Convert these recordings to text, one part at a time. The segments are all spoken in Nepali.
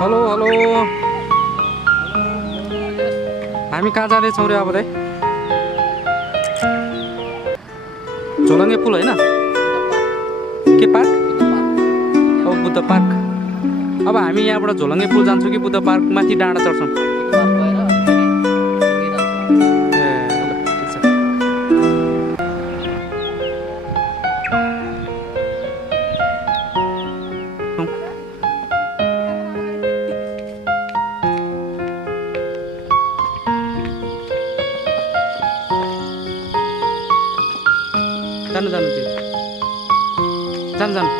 हेलो हेलो हामी कहाँ जाँदैछौँ रे अब दाइ? झोलङ्गे पुल होइन के पार्क? अब बुद्ध पार्क। अब हामी यहाँबाट झोलङ्गे पुल जान्छौँ कि बुद्ध पार्क माथि डाँडा चढ्छौँ? जानु जानु त्यो जानु जानु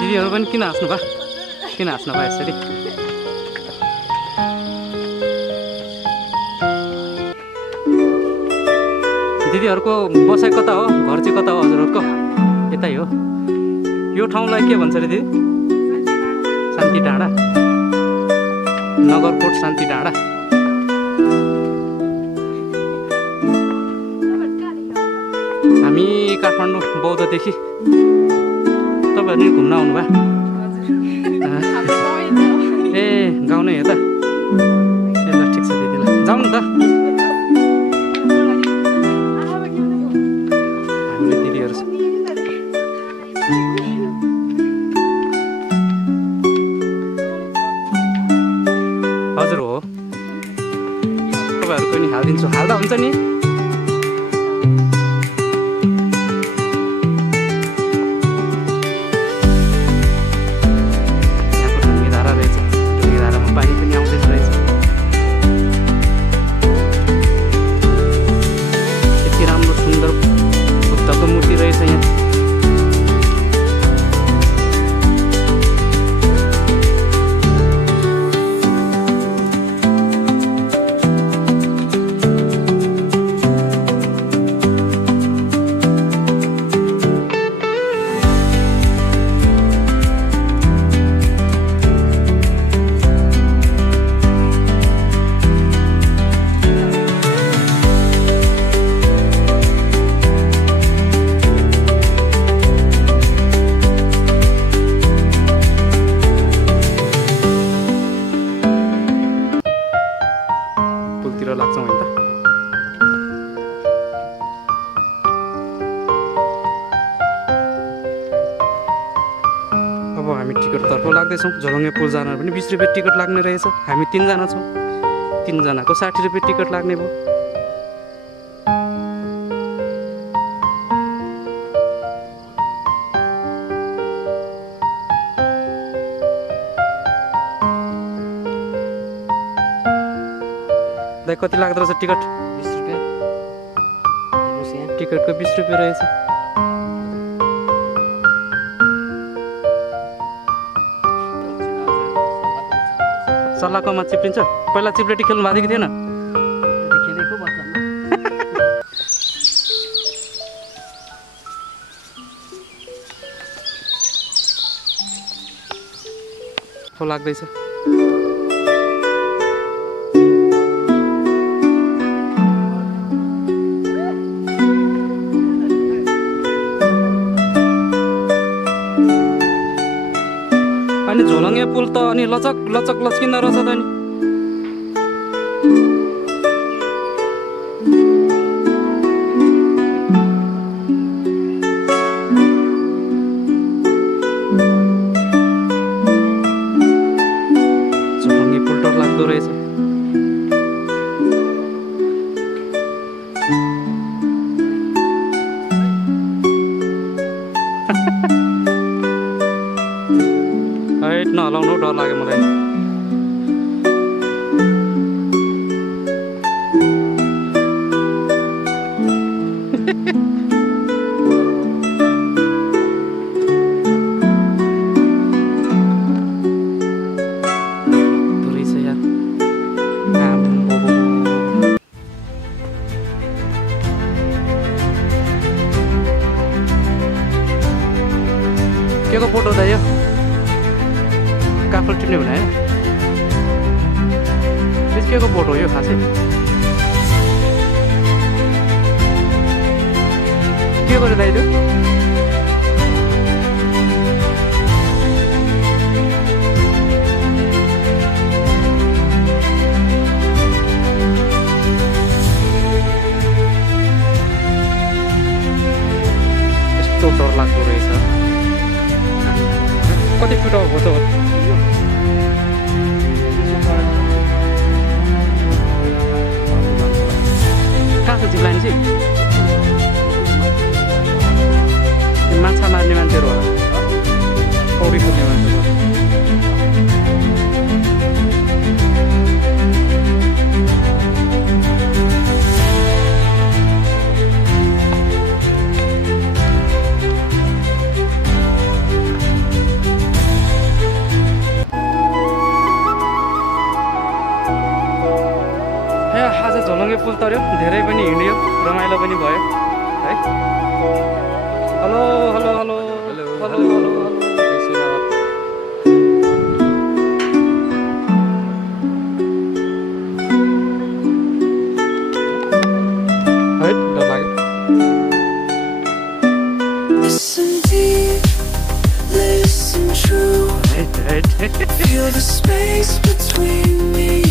दिदीहरू पनि किन हाँस्नु भयो? किन हाँस्नु भयो यसरी? दिदीहरूको बसाइ कता हो? घर चाहिँ कता हो हजुरहरूको? यतै हो। यो ठाउँलाई के भन्छ रे दिदी? शान्ति डाँडा, नगरकोट शान्ति डाँडा। हामी काठमाडौँ बौद्धदेखि तपाईँहरू नि घुम्न आउनुभयो? ए गाउँ नै हो त? ए ल ठिक छ दिदीलाई जाउँ न त। हामीले दिदीहरू हजुर हो तपाईँहरूको नि हालिदिन्छु, हाल्दा हुन्छ नि। यहाँको ढुङ्गे धारा रहेछ, ढुङ्गे धारामा पानी पनि आउँदैछ रहेछ। यति राम्रो सुन्दर बुद्धको मूर्ति रहेछ यहाँ। पुलतिर लाग्छौँ होइन त? अब हामी टिकटतर्फ लाग्दैछौँ। झोलङ्गे पुल जान पनि 20 रुपियाँ टिकट लाग्ने रहेछ। हामी 3 जना छौँ, 3 जनाको 60 रुपियाँ टिकट लाग्ने भयो। दाइ कति लाग्दो रहेछ टिकट? 20 रुपियाँ। टिकटको 20 रुपियाँ रहेछ। सल्लाहकोमा चिप्लिन्छ? पहिला चिप्लेटी खेल्नु भएको थियो कि थिएन? खेलेको बच्चामा। लाग्दैछ। अनि झोलङ्गे पुल त अनि लचक लचक लचकिँदो रहेछ त नि। झोलङ्गे पुल डर लाग्दो रहेछ। नहलाउनु डर लाग्यो मलाई। के को फोटो त यो? काफल टिप्ने हुने होइन? गऱ्यो दाइ त्यो यस्तो डर लाग्दो रहेछ कति फिट हो त कहाँ छ जिप लाइन चाहिँ माछा मार्ने मान्छेहरू होला पौडी कुद्ने मान्छेहरू आज झोलुङ्गे पुल तर्यो धेरै पनि हिँड्यो रमाइलो पनि भयो है hello hello hello hello hello है डर लाग्यो Listen deep, listen true. Feel the space between me